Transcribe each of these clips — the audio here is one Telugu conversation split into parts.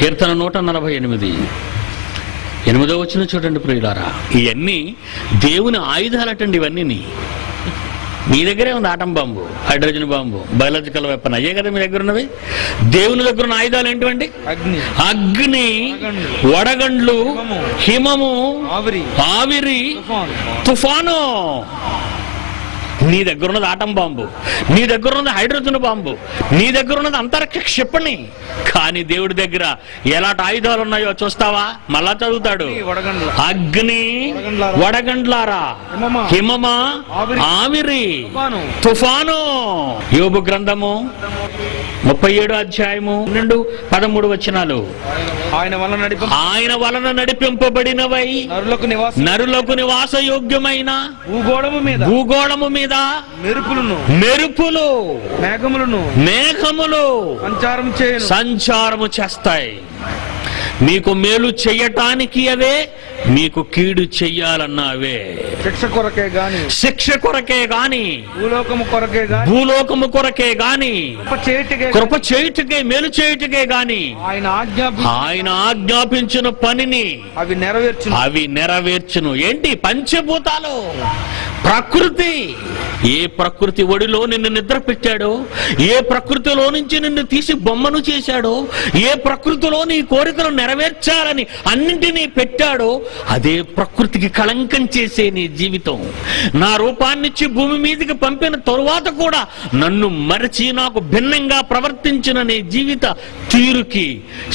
కీర్తన 148 8వ వచనం చూడండి ప్రియులారా. ఇవన్నీ దేవుని ఆయుధాలటండి. ఇవన్నీ మీ దగ్గరే ఉంది. Atom bomb, hydrogen bomb, biological weapon, అయ్యే కదా మీ దగ్గర ఉన్నవి. దేవుని దగ్గర ఉన్న ఆయుధాలు ఏంటివండి? అగ్ని, వడగండ్లు, హిమము, ఆవిరి, తుఫాను. నీ దగ్గర ఉన్నది ఆటం బాంబు, నీ దగ్గర ఉన్నది హైడ్రోజన్ బాంబు, నీ దగ్గర ఉన్నది అంతరిక్ష క్షిపణి. కానీ దేవుడి దగ్గర ఎలాంటి ఆయుధాలు ఉన్నాయో చూస్తావా? మళ్ళా చదువుతాడు. అగ్ని, వడగండ్లారా, హిమమ, ఆవిరి, తుఫాను. యోబు గ్రంథము 37 అధ్యాయము 2-13 వచనాలు. ఆయన వలన నడిపింపబడినవై నరులకు నివాస యోగ్యమైన భూగోళము మీద మెరుపులు మేఘములు సంచారము చేస్తాయి. మీకు మేలు చెయ్యటానికి అవే, మీకు కీడు చెయ్యాలన్నా అవే. శిక్ష కొరకే గాని భూలోకము కొరకే గాని కృప చేయుటకే మేలు చేయుటకే గాని ఆయన ఆజ్ఞాపించిన పనిని అవి నెరవేర్చును. ఏంటి? పంచభూతాలు, ప్రకృతి. ఏ ప్రకృతి ఒడిలో నిన్ను నిద్ర పెట్టాడో, ఏ ప్రకృతిలో నుంచి నిన్ను తీసి బొమ్మను చేశాడో, ఏ ప్రకృతిలో నీ కోరికలు నెరవేర్చాలని అన్నింటినీ పెట్టాడో, అదే ప్రకృతికి కళంకం చేసే నీ జీవితం. నా రూపాన్నిచ్చి భూమి మీదకి పంపిన తరువాత కూడా నన్ను మరచి నాకు భిన్నంగా ప్రవర్తించిన నీ జీవిత తీరుకి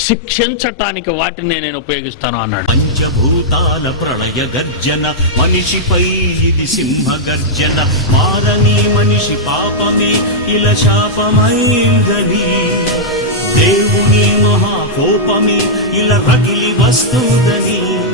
శిక్షించటానికి వాటిని నేను ఉపయోగిస్తాను అన్నాడు. పంచభూతాల ప్రళయ గర్జన మనిషిపై ఇది సింహ గర్జన. మారని మనిషి పాపమే ఇలా శాపమైందని, దేవుని మహాకోపమే ఇలా రగిలి వస్తుందని.